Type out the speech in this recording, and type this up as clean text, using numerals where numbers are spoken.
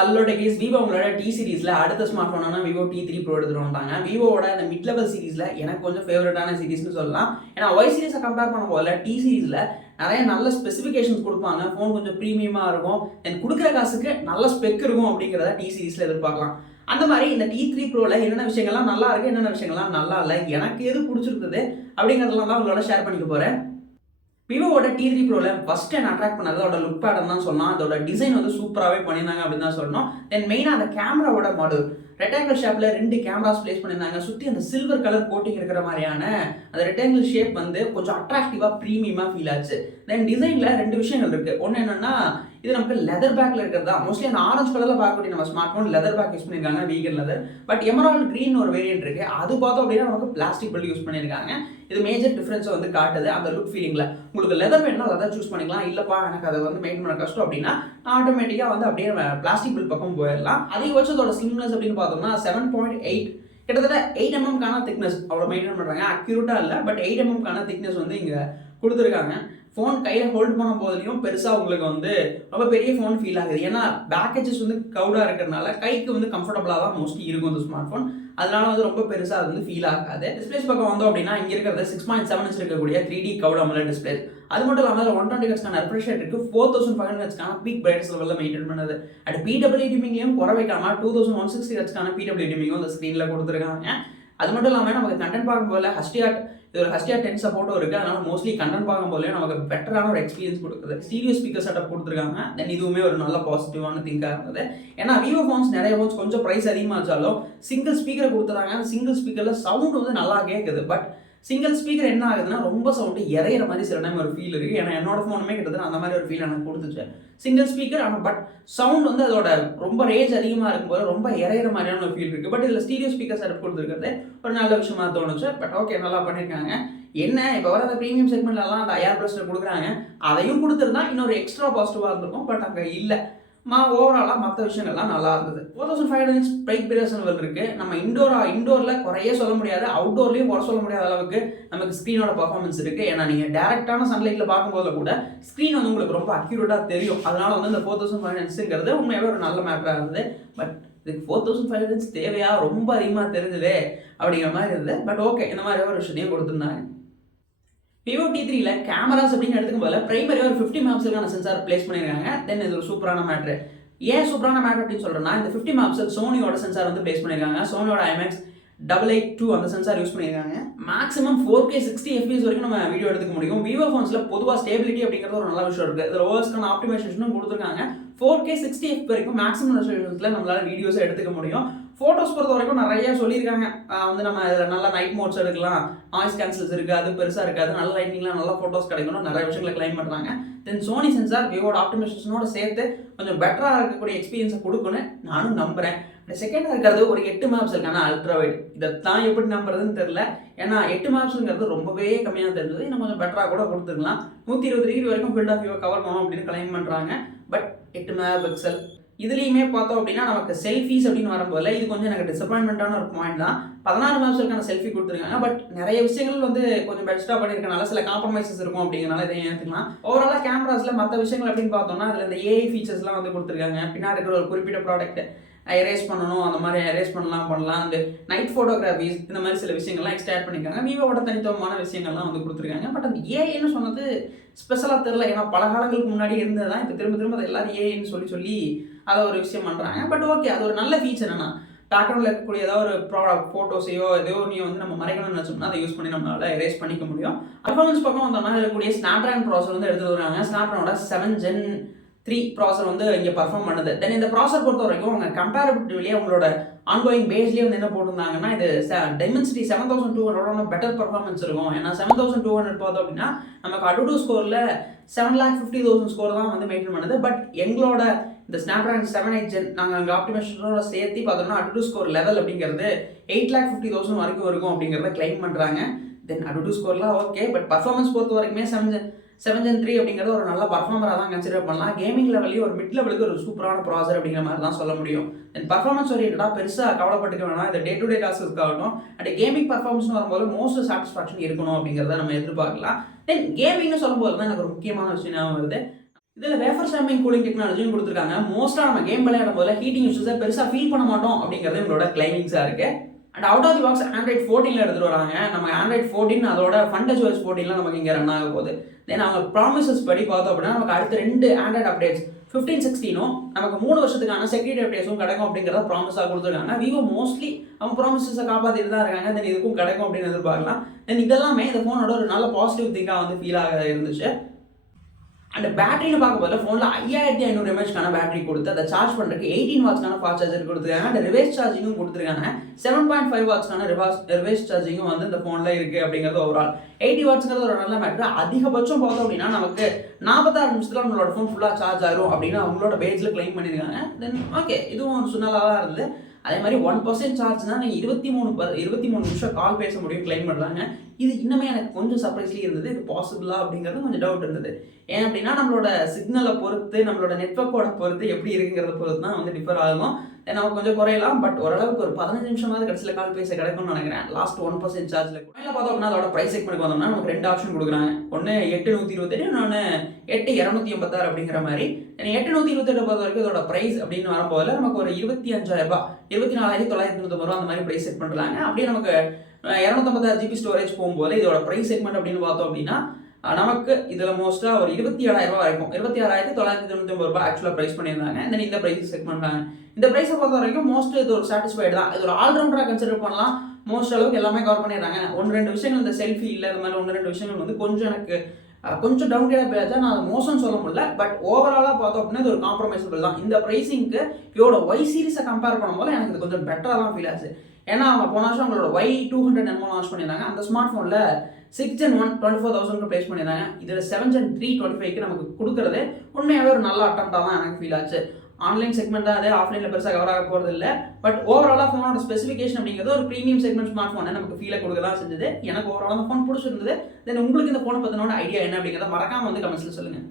அதோட case Vivo உங்களோட D சீரிஸ்ல அடுத்த ஸ்மார்ட் போனான விவோ T3 ப்ரோ எடுத்துட்டு வந்தாங்க. விவோட இந்த மிட் லெவல் சீரிஸ்ல எனக்கு கொஞ்சம் ஃபேவரட்டான சீரிஸ்னு சொல்லலாம். ஏன்னா ஒய் சீரிஸை கம்பேர் பண்ண போல டி சீரிஸ்ல நிறைய நல்ல ஸ்பெசிஃபிகேஷன்ஸ் கொடுப்பாங்க. ஃபோன் கொஞ்சம் ப்ரீமியமா இருக்கும், தென் கொடுக்குற காசுக்கு நல்ல ஸ்பெக் இருக்கும் அப்படிங்கிறத டி சீரிஸ்ல எதிர்பார்க்கலாம். அந்த மாதிரி இந்த T3 ப்ரோல என்னென்ன விஷயங்கள்லாம் நல்லா இருக்கு, என்னென்ன விஷயங்கள்லாம் நல்லா இல்லை, எனக்கு எது பிடிச்சிருக்குது அப்படிங்கிறதெல்லாம் தான் உங்களோட ஷேர் பண்ணிக்க போறேன். விவோட T3 ப்ரோல ஃபர்ஸ்ட் என்ன அட்ராக்ட் பண்ணது அதோட லுக் பேட்டர்ன் தான் சொல்லலாம். அதோட டிசைன் வந்து சூப்பராகவே பண்ணியிருந்தாங்க அப்படின்னு தான் சொல்லணும். தென் மெயினாக அந்த கேமராவோட மாடல் ரெக்டாங்கிள் ஷேப்ல 2 கேமராஸ் பிளேஸ் பண்ணியிருந்தாங்க. சுற்றி அந்த சில்வர் கலர் கோட்டிங் இருக்கிற மாதிரியான அந்த ரெக்டாங்கிள் ஷேப் வந்து கொஞ்சம் அட்ராக்டிவா ப்ரீமியமா ஃபீல் ஆச்சு. தென் டிசைன்ல 2 விஷயங்கள் இருக்கு. ஒன்று என்னன்னா, இது நமக்கு லெதர் பேக்ல இருக்கிறதா, மோஸ்ட்லி அந்த ஆரஞ்சு கலர்ல பார்க்கக்கூடிய நம்ம smart phone leather back use பண்ணியிருக்காங்க, vegan leather. But emerald green ஒரு வேரியன்ட் இருக்கு, அது பார்த்தோம் அப்படின்னா நமக்கு பிளாஸ்டிக் பெல் யூஸ் பண்ணியிருக்காங்க. இது மேஜர் டிஃபரன்ஸை வந்து காட்டுது அந்த லுக் ஃபீலிங்ல. உங்களுக்கு லெதர் வேணும்னா லெதர் சூஸ் பண்ணிக்கலாம், இல்லப்பா எனக்கு அதை வந்து மெயின்டைன் பண்ண கஷ்டம் அப்படின்னா ஆட்டோமேட்டிக்கா வந்து அப்படியே பிளாஸ்டிக் பெல் பக்கம் போயிடலாம். அதிகபட்சம் அதோட ஸ்லிம்னஸ் அப்படின்னு பார்த்தோம்னா 7.8 கிட்டத்தட்ட 8 mm திக்னஸ் அவ்வளோ மெயின்டைன் பண்ணுறாங்க. அக்யூரேட்டாக இல்லை, பட் 8 mm திக்னஸ் வந்து இங்கே கொடுத்துருக்காங்க. ஃபோன் கையில் ஹோல்ட் பண்ணும் போதுலையும் பெருசாக உங்களுக்கு வந்து ரொம்ப பெரிய ஃபோன் ஃபீல் ஆகுது. ஏன்னா பேக்கேஜஸ் வந்து கவுடாக இருக்கிறதுனால கைக்கு வந்து கம்ஃபர்டபுளாக தான் மோஸ்ட்லி இருக்கும் இந்த ஸ்மார்ட் ஃபோன். அதனால வந்து ரொம்ப பெருசாக அது வந்து ஃபீல் ஆகாது. டிஸ்பிளேஸ் பக்கம் வந்தோம் அப்படின்னா இங்கே இருக்கிறது 6.7 inch இருக்கக்கூடிய 3D கவுட் AMOLED டிஸ்பிளே. அது மட்டும் இல்லாமல் 120 Hz ரெஃப்ரெஷ் ரேட் இருக்கு, 4500 Hz பீக் பிரைட்னஸ் லெவலில் மெயின்டைன் பண்ணுது. அண்ட் PWM டிமிங்லையும் குறை வைக்காம 2160 Hz PWM டிமிங்கும் இந்த ஸ்க்ரீனில் கொடுத்துருக்காங்க. அது மட்டும் இல்லாமல் நமக்கு கண்டென்ட் பார்க்கும்போது இது ஒரு HDR10 சப்போர்ட்டும் இருக்குது. அதனால மோஸ்ட்லி கண்டென்ட் பார்க்கும்போது நமக்கு பெட்டரான ஒரு எக்ஸ்பீரியன்ஸ் கொடுக்குது. ஸ்டீரியோ ஸ்பீக்கர் செட்டப் கொடுத்துருக்காங்க. தென் இதுவுமே ஒரு நல்ல பாசிட்டிவான திங்காக இருந்தது. ஏன்னா விவோ ஃபோன்ஸ் நிறைய ஃபோன்ஸ் கொஞ்சம் ப்ரைஸ் அதிகமாச்சாலும் சிங்கிள் ஸ்பீக்கரை கொடுத்துறாங்க. அந்த சிங்கிள் ஸ்பீக்கரில் சவுண்ட் வந்து நல்லா கேட்குது. பட் சிங்கிள் ஸ்பீக்கர் என்ன ஆகுதுன்னா ரொம்ப சவுண்டு இறையிற மாதிரி சில டைம் ஒரு ஃபீல் இருக்குது. ஏன்னா என்னோட ஃபோனுமே கிட்டத்தட்ட அந்த மாதிரி ஒரு ஃபீல் எனக்கு கொடுத்துச்சு. சிங்கிள் ஸ்பீக்கர் ஆனால் பட் சவுண்ட் வந்து அதோட ரொம்ப ரேஞ்ச் அதிகமாக இருக்கும்போது ரொம்ப இறையிற மாதிரியான ஒரு ஃபீல் இருக்குது. பட் இதில் ஸ்டீரியோ ஸ்பீக்கர் செட்டப் கொடுத்துருக்கிறது ஒரு நல்ல விஷயமா தோணுச்சு. பட் ஓகே, நல்லா பண்ணியிருக்காங்க. என்ன இப்போ வர அந்த ப்ரீமியம் செக்மெண்ட்லாம் அந்த ஐஆர் ப்ளஸில் கொடுக்குறாங்க, அதையும் கொடுத்துருந்தா இன்னொரு எக்ஸ்ட்ரா பாசிட்டிவாக இருந்திருக்கும். பட் அங்கே இல்லை. ஓவராலாக மற்ற விஷயங்கள்லாம் நல்லா இருந்தது. 4500 Hz பிரைட் பிரைட்னஸ் லெவல் இருக்கு. நம்ம இண்டோரில் குறையே சொல்ல முடியாது, அவுட்டோர்லையும் குறை சொல்ல முடியாத அளவுக்கு நமக்கு ஸ்க்ரீனோட பர்ஃபார்மன்ஸ் இருக்கு. ஏன்னா நீங்கள் டேரக்டான சன்லைட்டில் பார்க்கும்போது கூட ஸ்க்ரீன் வந்து உங்களுக்கு ரொம்ப அக்யூரேட்டாக தெரியும். அதனால வந்து இந்த 4500 Hzங்கிறது உண்மையாகவே ஒரு நல்ல மேட்டராக இருந்தது. பட் இதுக்கு 4500 Hz தேவையா, ரொம்ப அதிகமாக தெரிஞ்சதே அப்படிங்கிற மாதிரி இருந்தது. பட் ஓகே, இந்த மாதிரி ஒரு விஷயத்தையும் கொடுத்துருந்தாங்க. விவோ T3ல கேமராஸ் அப்படின்னு எடுத்துக்கும் போல பிரைமரியாக ஒரு 50 MP சென்சார் பிளேஸ் பண்ணியிருக்காங்க. தென் இது ஒரு சூப்பரான மேட்ரு. ஏன் சூப்பரான மேட்ரு அப்படின்னு சொல்கிறேன்னா, இந்த 50 MP சோனியோட சென்சார் வந்து பிளேஸ் பண்ணியிருக்காங்க. சோனியோட IMX882 அந்த சென்சார் யூஸ் பண்ணியிருக்காங்க. மேக்ஸிமம் 4K 60 FPS வரைக்கும் நம்ம வீடியோ எடுத்துக்க முடியும். விவோ ஃபோன்ஸில் பொதுவாக ஸ்டேபிலிட்டி அப்படிங்கிறது ஒரு நல்ல விஷயம் இருக்குது. இதில் ஓவர்ஸ்க்கான ஆப்டிமைசேஷனும் கொடுத்துருக்காங்க. 4K 60 FPS வரைக்கும் மேக்ஸிமம் ரெசல்யூஷன்ஸில் நம்மளால் வீடியோஸை எடுத்துக்க முடியும். ஃபோட்டோஸ் பொறுத்த வரைக்கும் நிறைய சொல்லியிருக்காங்க. வந்து நம்ம இதில் நல்லா நைட் மோட்ஸ் எடுக்கலாம், நாய்ஸ் கேன்சல்ஸ் இருக்குது, அது பெருசாக இருக்காது, நல்ல லைட்டிங்லாம் நல்லா ஃபோட்டோஸ் கிடைக்கணும், நிறைய விஷயங்களை கிளைம் பண்ணுறாங்க. தென் சோனி சென்சார் விவோட ஆப்டிமைசேஷனோட சேர்த்து கொஞ்சம் பெட்டராக இருக்கக்கூடிய எக்ஸ்பீரியன்ஸை கொடுக்குன்னு நானும் நம்புகிறேன். செகண்டாக இருக்கிறது ஒரு 8 MP அல்ட்ரா வைட். இதைத்தான் எப்படி நம்புறதுன்னு தெரியல. ஏன்னா 8 MP ரொம்பவே கம்மியாக தெரிஞ்சது. இன்னும் கொஞ்சம் பெட்டராக கூட கொடுத்துருக்கலாம். 120 டிகிரி வரைக்கும் ஃபீல்ட் ஆஃப் வியூவை கவர் பண்ணணும் அப்படின்னு கிளைம் பண்ணுறாங்க. பட் 8 MP இதுலேயுமே பார்த்தோம் அப்படின்னா நமக்கு செல்ஃபீஸ் அப்படின்னு வரும்போது இது கொஞ்சம் எனக்கு டிசப்பாயின்மெண்ட்டான ஒரு பாயிண்ட் தான். 16 MP செல்ஃபி கொடுத்துருக்காங்க. பட் நிறைய விஷயங்கள் வந்து கொஞ்சம் பெஸ்ட்டாக பண்ணியிருக்கனால சில காம்ப்ரமைசஸ் இருக்கும் அப்படிங்கிறனால இதை ஏற்றுக்கலாம். ஓவராலாக கேமராஸில் மற்ற விஷயங்கள் அப்படின்னு பார்த்தோம்னா அதில் இந்த ஏஐ ஃபீச்சர்ஸ்லாம் வந்து கொடுத்துருக்காங்க. பின்னாடி இருக்கிற ஒரு குறிப்பிட்ட ப்ராடக்ட் எரேஸ் பண்ணணும், அந்த மாதிரி எரேஸ் பண்ணலாம். அந்த நைட் ஃபோட்டோகிராஃபிஸ் இந்த மாதிரி சில விஷயங்கள்லாம் எக்ஸ்ட்ரா ஆட் பண்ணியிருக்காங்க. விவோட தனித்துவமான விஷயங்கள்லாம் வந்து கொடுத்துருக்காங்க. பட் அந்த ஏஐன்னு சொன்னது ஸ்பெஷலாக தெரில. ஏன்னா பல காலங்களுக்கு முன்னாடி இருந்தது தான். இப்போ திரும்ப அதை எல்லாரும் ஏஐன்னு சொல்லி அதை ஒரு விஷயம் பண்ணுறாங்க. பட் ஓகே, அது ஒரு நல்ல ஃபீச்சர். என்னன்னா பேக்ரவுண்டில் இருக்கக்கூடிய ஏதாவது ஒரு ப்ராடக்ட் ஃபோட்டோஸையோ ஏதோ ஒன்றையோ வந்து நம்ம மறைக்கணும்னு நினச்சோம்னா அதை யூஸ் பண்ணி நம்மளால எரேஸ் பண்ணிக்க முடியும். பர்ஃபார்மன்ஸ் பக்கம் வந்தோம்னா இருக்கக்கூடிய ஸ்னாப்ட்ராகன் ப்ராசர் வந்து எடுத்து வருவாங்க. ஸ்னாப்ட்ராகனோட 7 Gen 3 ப்ராசர் வந்து இங்கே பர்ஃபார்ம் பண்ணுது. தென் இந்த ப்ராசர் பொறுத்த வரைக்கும் அவங்க கம்பேரபிலிட்டிலேயே அவங்களோட ஆன்கோயிங் பேஸ்லேயே வந்து என்ன போட்டிருந்தாங்கன்னா, இது Dimensity 7200 பெட்டர் பர்ஃபார்மன்ஸ் இருக்கும். ஏன்னா 7200 பார்த்தோம் அப்படின்னா நமக்கு Antutu ஸ்கோரில் 750,000 ஸ்கோர் தான் வந்து மெயின்டைன் பண்ணுது. பட் எங்களோட இந்த ஸ்னாப்ட்ராகன் 7 Gen நாங்கள் அங்கே ஆப்டிமைசேஷனோட சேர்த்து பார்த்தோம்னா Antutu ஸ்கோர் லெவல் அப்படிங்கிறது 850,000 வரைக்கும் இருக்கும் அப்படிங்கிறத கிளைம் பண்ணுறாங்க. தென் Antutu ஸ்கோர்லாம் ஓகே, பட் பர்ஃபார்மன்ஸ் பொறுத்த வரைக்குமே 7 Gen 3 அப்படிங்கிறது ஒரு நல்ல பர்ஃபார்மராக தான் கன்சிடர் பண்ணலாம். கேமிங் லெவலையும் ஒரு மிட் லெவலுக்கு ஒரு சூப்பரான ப்ராசர் அப்படிங்கிற மாதிரி தான் சொல்ல முடியும். தென் பர்ஃபார்மன்ஸ் ஓரியன்டாக பெருசாக கவலைப்பட்டுக்க வேணாம். இது டே டு டே டாஸ்க்கு ஆகட்டும். அண்ட் கேமிங் பர்ஃபார்மன்ஸ் வரும்போது மோஸ்ட் சாட்டிஸ்ஃபேக்ஷன் இருக்கணும் அப்படிங்கிறத நம்ம எதிர்பார்க்கலாம். தென் கேமிங்னு சொல்லும்போது தான் எனக்கு ஒரு முக்கியமான விஷயம் ஞாபகம் வருது. இதில் வேஃபர் ஷாம்பிங் கூலிங் டெக்னாலஜியும் கொடுத்துருக்காங்க. மோஸ்ட்டாக நம்ம கேம் விளையாடும் போது ஹீட்டிங் இஷ்யூஸை பெருசாக ஃபீல் பண்ண மாட்டோம் அப்படிங்கிறது எங்களோட கிளைமிங்ஸாக இருக்குது. And out of the box Android 14 எடுத்துகிட்டு வராங்க. நம்ம Android 14 அதோட FunTouchOS 14 நமக்கு இங்கே ரன் ஆக போகுது. தென் அவங்க ப்ராமிசஸ் படி பார்த்தோம் அப்படின்னா நமக்கு அடுத்த 2 Android அப்டேட்ஸ் 15, 16 நமக்கு 3 வருஷத்துக்கான செக்யூரிட்டி அப்டேட்ஸும் கிடைக்கும் அப்படிங்கிறத ப்ராமிஸாக கொடுத்துருக்காங்க. விவோ மோஸ்ட்லி அவங்க ப்ராமிசஸை காப்பாற்றிட்டு தான் இருக்காங்க. தென் இதுக்கும் கிடைக்கும் அப்படின்னு எதிர்பார்க்கலாம். தென் இதெல்லாமே இந்த ஃபோனோட ஒரு நல்ல பாசிட்டிவ் திங்காக வந்து ஃபீல் ஆக இருந்துச்சு. அண்ட் பேட்டரின்னு பார்க்க போது ஃபோனில் 5500 mAhக்கான பேட்டரி கொடுத்து அதை சார்ஜ் பண்ணுறதுக்கு 18 வாட்ஸ்க்கான ஃபாஸ்ட் சார்ஜர் கொடுத்துருக்காங்க. அண்ட் ரிவர்ஸ் சார்ஜிங்கும் கொடுத்துருக்காங்க. 7.5 வாட்ஸ்க்கான ரிவர்ஸ் சார்ஜிங்கும் வந்து இந்த ஃபோனில் இருக்குது அப்படிங்கிறது ஓவரால் 80 வாட்ஸ்ங்கிறது ஒரு நல்ல மேட்ரு. அதிகபட்சம் பார்த்தோம் அப்படின்னா நமக்கு 46 நிமிஷத்தில் நம்மளோட ஃபோன் ஃபுல்லாக சார்ஜ் ஆகும் அப்படின்னு அவங்களோட பேஜில் கிளைம் பண்ணியிருக்காங்க. தென் ஓகே, இதுவும் ஒரு சுண்ணலாக தான் இருந்தது. அதே மாதிரி 1% சார்ஜ்னா நீங்கள் 23 நிமிஷம் கால் பேச முடியும் கிளைம் பண்ணுறாங்க. இது இன்னுமே எனக்கு கொஞ்சம் சர்ப்ரைஸ்லி இருந்தது. இது பாசிபிளா அப்படிங்கிறது கொஞ்சம் டவுட் இருந்தது. ஏன் அப்படின்னா நம்மளோட சிக்னலை பொறுத்து நம்மளோட நெட்வொர்க்கோட பொறுத்து எப்படி இருக்குங்கிறத பொறுத்து தான் வந்து டிஃபர் ஆகும். நமக்கு கொஞ்சம் குறையலாம். பட் ஓரளவுக்கு ஒரு 15 நிமிஷமாவது கடைசியில் கால் பேச கிடைக்கும்னு நினைக்கிறேன். லாஸ்ட் 1% சார்ஜில் பார்த்தோம் அப்படின்னா அதோட ப்ரைஸ் செக்மெண்ட் வந்தோம்னா நமக்கு 2 ஆப்ஷன் கொடுக்குறாங்க. ஒன்று 8128, இன்னொன்று 8286 அப்படிங்கிற மாதிரி. 8128 பொறுத்த வரைக்கும் இதோட ப்ரைஸ் அப்படின்னு வரும்போது நமக்கு ஒரு 25,000 24,990 அந்த மாதிரி ப்ரைஸ் செட் பண்ணுறாங்க. அப்படியே நமக்கு 256 GB ஸ்டோரேஜ் போகும்போது இதோட ப்ரைஸ் செக்மெண்ட் அப்படின்னு பார்த்தோம் அப்படின்னா நமக்கு இதில் மோஸ்ட்டாக ஒரு 27,000 வரைக்கும் 26,999 ஆக்சுவலாக ப்ரைஸ் பண்ணியிருந்தாங்க. தென் இந்த ப்ரைஸ் செட் பண்ணுறாங்க. இந்த ப்ரைஸை பொறுத்த வரைக்கும் மோஸ்ட் இது ஒரு சாட்டிஸ்ஃபைடு தான். இது ஒரு ஆல்ரவுண்டராக கன்சிடர் பண்ணலாம். மோஸ்ட் அளவுக்கு எல்லாமே கவர் பண்ணிடுறாங்க. 1-2 விஷயங்கள் இந்த செல்ஃபி இல்லை, இந்த மாதிரி 1-2 விஷயங்கள் வந்து கொஞ்சம் எனக்கு கொஞ்சம் டவுன் கிரேடாக போயாச்சா நான் அது மோசம்னு சொல்ல முடியல. பட் ஓவராலாக பார்த்தோம் அப்படின்னா இது ஒரு காம்ப்ரமைசபிள் தான். இந்த ப்ரைஸிங்க்கு இவரோட ஒய் சீரிஸை கம்பேர் பண்ணும்போது எனக்கு இது கொஞ்சம் பெட்டராக தான் ஃபீல் ஆச்சு. ஏன்னா அவங்க போன வருஷம் அவங்களோட Y200 என்னமோ லான்ச் பண்ணியிருந்தாங்க. அந்த ஸ்மார்ட் ஃபோனில் 6 Gen 1 24,000 ப்ளேஸ் பண்ணியிருந்தாங்க. இதில் 7 Gen 3 25க்கு நமக்கு கொடுக்குறது உண்மையாகவே ஒரு நல்ல அட்டம்ப்டாக தான் எனக்கு ஃபீல் ஆச்சு. ஆன்லைன் செக்மெண்ட் தான் அது, ஆஃப்லைனில் பெருசாக கவர் ஆக போகிறது இல்லை. பட் ஓவராலாக ஃபோனோட ஸ்பெசிஃபிகேஷன் அப்படிங்கிறது ஒரு ப்ரீமியம் செக்மெண்ட் ஸ்மார்ட் ஃபோனை நமக்கு ஃபீலை கொடுக்க தான் செஞ்சது. எனக்கு ஓவராலாக அந்த ஃபோன் பிடிச்சிருந்தது. தென் உங்களுக்கு இந்த ஃபோனை பற்றினோட ஐடியா என்ன அப்படிங்கிறத மறக்காமல் வந்து கமெண்ட்ஸில் சொல்லுங்கள்.